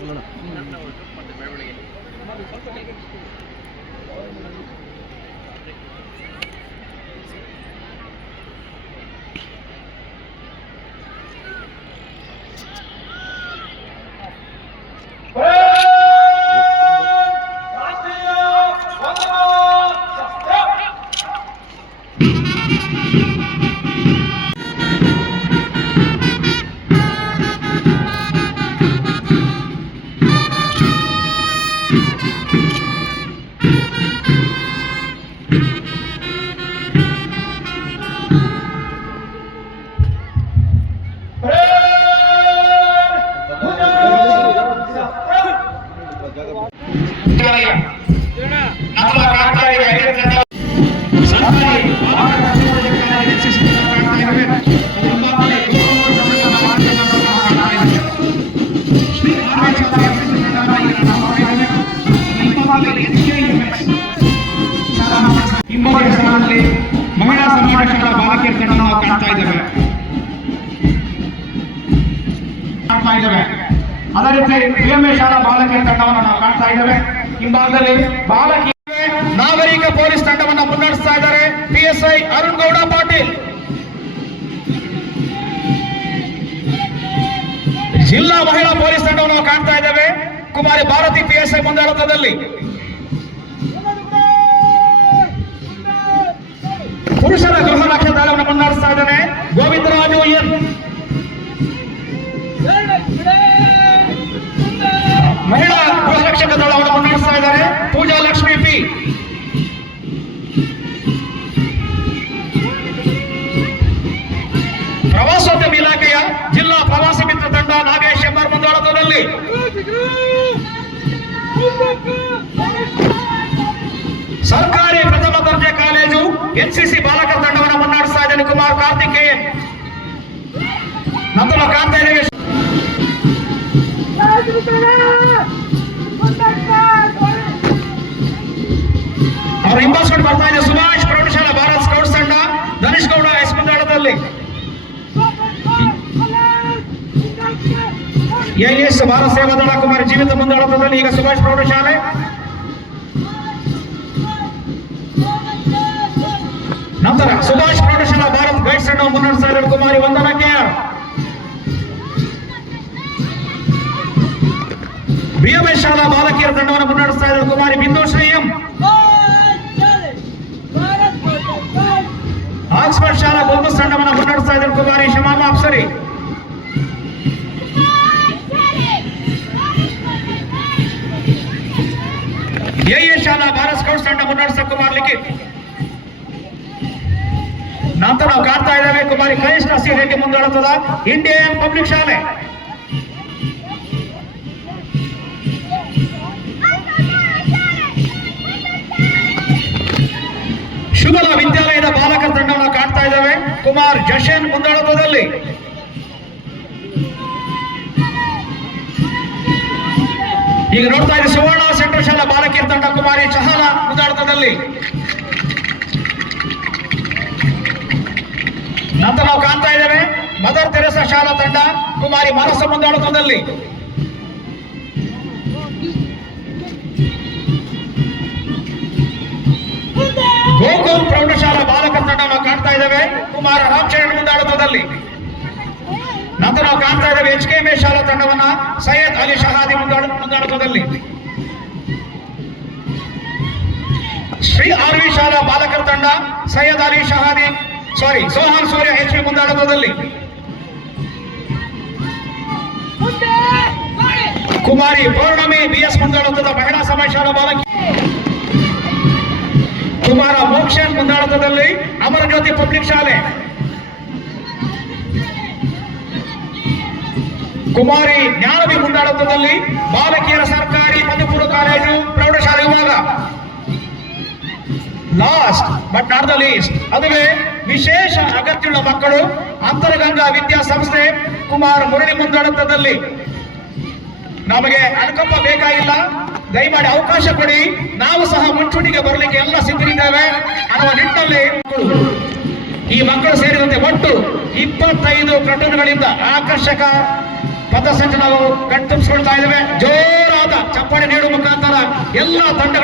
ನಮ್ಮ ಕಾರ್ಯಕ್ರಮ ಸರ್ಕಾರಿ ಹಿಂಬದಿಯ ಸ್ಥಾನದಲ್ಲಿ ಮಹಿಳಾ ಸಂರಕ್ಷಣಾ ಬಾಲಕಿಯರ ತಂಡ ನಾವು ಕಾಣ್ತಾ ಇದ್ದೇವೆ ಕಾಣ್ತಾ ಇದ್ದೇವೆ ಅದೇ ರೀತಿ ಬಿಎಂಎ ಶಾಲಾ ಬಾಲಕಿಯರ ಹಿಂಭಾಗದಲ್ಲಿ ಬಾಲಕಿ ನಾಗರಿಕ ಪೊಲೀಸ್ ತಂಡವನ್ನು ಮುನ್ನಡೆಸ್ತಾ ಇದ್ದಾರೆ. ಪಿಎಸ್ಐ ಅರುಣ್ ಗೌಡ ಪಾಟೀಲ್. ಜಿಲ್ಲಾ ಮಹಿಳಾ ಪೊಲೀಸ್ ತಂಡವನ್ನು ಕಾಣ್ತಾ ಇದ್ದೇವೆ. ಕುಮಾರಿ ಭಾರತಿ ಪಿಎಸ್ಐ ಮುಂದಾಳತ್ವದಲ್ಲಿ ಮುಂದಾಳತ್ವದಲ್ಲಿ ಸರ್ಕಾರಿ ಪ್ರಥಮ ದರ್ಜೆ ಕಾಲೇಜು ಎನ್ಸಿಸಿ ಬಾಲಕರ ತಂಡವನ್ನು ಮುನ್ನಡೆಸ್ತಾ ಇದ್ದಾನೆ ಕುಮಾರ್ ಕಾರ್ತಿಕೇಯನ್ ನಂತರ ಕಾಣ್ತಾ ಇದ್ದೇವೆ ಅವರ ಹಿಂಬಾಲಿಸ್ಕೊಂಡು ಬರ್ತಾ ಇದೆ ಸುಭಾಷ್ ಪ್ರೌಢಶಾಲಾ ಭಾರತ್ ಸ್ಕೌಟ್ಸ್ ತಂಡ ಧನುಷ್ ಗೌಡ ಎಸ್ ಮುಂದಾಳದಲ್ಲಿ ಎಎಸ್ ಭಾರತ ಸೇವಾ ದಳ ಕುಮಾರಿ ಜೀವಿತ ಮುಂದಾಳತ್ವದಲ್ಲಿ ಈಗ ಸುಭಾಷ್ ಪ್ರೌಢಶಾಲೆ ನಂತರ ಸುಭಾಷ್ ಪ್ರೌಢಶಾಲಾ ಭಾರತ್ ಗೈಡ್ಸ್ ಅನ್ನು ಮುನ್ನಡೆಸ್ತಾ ಇದ್ದಾರೆ ಕುಮಾರಿ ವಂದನಾ ಕೆ ಆರ್. ಬಿಎಂಎಸ್ ಶಾಲಾ ಬಾಲಕಿಯರ ತಂಡವನ್ನು ಮುನ್ನಡೆಸ್ತಾ ಇದ್ದಾರೆ ಕುಮಾರಿ ಬಿಂದು ಶ್ರೀ ಎಂ. ಆಕ್ಸ್ಫರ್ಡ್ ಶಾಲಾ ಬೊಂಬಸ್ ತಂಡವನ್ನು ಮುನ್ನಡೆಸ್ತಾ ಇದ್ದಾರೆ ಕುಮಾರಿ ಶಮಾಮ ಅಪ್ಸರಿ. ಎಎ ಶಾಲಾ ಭಾರತ್ ಸ್ಕೌಟ್ಸ್ ತಂಡ ಮುನ್ನಡೆ ಕುಮಾರ್ ಲಿಖಿತ್ ನಂತರ ನಾವು ಕಾಡ್ತಾ ಇದ್ದೇವೆ. ಕುಮಾರಿ ಕನಿಷ್ಠ ಸಿ ಹೇಗೆ ಮುಂದಾಡುತ್ತದ ಇಂಡಿಯನ್ ಪಬ್ಲಿಕ್ ಶಾಲೆ. ಶುಭಲ ವಿದ್ಯಾಲಯದ ಬಾಲಕರ ತಂಡವನ್ನು ಕಾಡ್ತಾ ಇದ್ದೇವೆ. ಕುಮಾರ್ ಜಶನ್ ಮುಂದಾಳತ್ವದಲ್ಲಿ ಈಗ ನೋಡ್ತಾ ಇದ್ದೀವಿ ಸುವರ್ಣ ಸೆಂಟ್ರಲ್ ಶಾಲಾ ಬಾಲಕಿಯರ ತಂಡ ಕುಮಾರಿ ಚಹಲ ಉದಾಡತದಲ್ಲಿ ನಂತರ ನಾವು ಕಾಣ್ತಾ ಇದ್ದೇವೆ, ಮದರ್ ತೆರೆಸಾ ಶಾಲಾ ತಂಡ ಕುಮಾರಿ ಮನಸ್ಸ ಮುಂದಾಡತದಲ್ಲಿ ಗೋಕುಲ್ ಪ್ರೌಢಶಾಲಾ ಬಾಲಕರ ತಂಡ ನಾವು ಕಾಣ್ತಾ ಇದ್ದೇವೆ, ಕುಮಾರ ರಾಮಚರಣ ಮುಂದಾಳತ್ವದಲ್ಲಿ ನಂತರ ನಾವು ಕಾಣ್ತಾ ಇದ್ದೇವೆ ಎಚ್ ಕೆ ಶಾಲಾ ತಂಡವನ್ನ ಸೈಯದ್ ಅಲಿ ಶಹಾದಿ ಮುಂದಾಳ ಮುಂದಾಳತ್ವದಲ್ಲಿ ಶ್ರೀ ಆರ್ ವಿ ಶಾಲಾ ಬಾಲಕರ ತಂಡ Syed Ali Shahadi sorry Sohan Surya H P ಮುಂದಾಳತ್ವದಲ್ಲಿ ಕುಮಾರಿ ಪೌರ್ಣಮಿ ಬಿ ಎಸ್ ಮುಂದಾಳತ್ವದ ಮಹಿಳಾ ಸಮಾಜ ಶಾಲಾ ಬಾಲಕಿ. ಕುಮಾರ ಮೋಕ್ಷನ್ ಮುಂದಾಳತ್ವದಲ್ಲಿ ಅಮರಜ್ಯೋತಿ ಪಬ್ಲಿಕ್ ಶಾಲೆ. ಕುಮಾರಿ ಜ್ಞಾನವಿ ಮುಂದಾಳತ್ವದಲ್ಲಿ ಬಾಲಕಿಯರ ಸರ್ಕಾರಿ ಪದಪೂರ್ವ ಕಾಲೇಜು ಪ್ರೌಢಶಾಲೆ ವಿಭಾಗ. Last but not the least ಅದುವೇ ವಿಶೇಷ ಅಗತ್ಯವುಳ್ಳ ಮಕ್ಕಳು ಅಂತರಗಂಗಾ ವಿದ್ಯಾಸಂಸ್ಥೆ ಕುಮಾರ್ ಮುರಳಿ ಮುಂದಾಳತ್ವದಲ್ಲಿ. ನಮಗೆ ಅನುಕಂಪ ಬೇಕಾಗಿಲ್ಲ. ದಯಮಾಡಿ ಅವಕಾಶ ಕೊಡಿ. ನಾವು ಸಹ ಮುಂಚೂಣಿಗೆ ಬರಲಿಕ್ಕೆ ಎಲ್ಲ ಸಿದ್ಧರಿದ್ದೇವೆ ಅನ್ನುವ ನಿಟ್ಟಿನಲ್ಲಿ ಈ ಮಕ್ಕಳು ಸೇರಿದಂತೆ ಒಟ್ಟು ಇಪ್ಪತ್ತೈದು ಪ್ರಕರಣಗಳಿಂದ ಆಕರ್ಷಕ ಪಥಸಂಚಲನ ನಾವು ಕಣ್ತುಂಬಿಸ್ಕೊಳ್ತಾ ಇದ್ದೇವೆ. ಜೋರಾದ ಚಪ್ಪಡಿ ನೀಡುವ ಮುಖಾಂತರ ಎಲ್ಲ ತಂಡಗಳು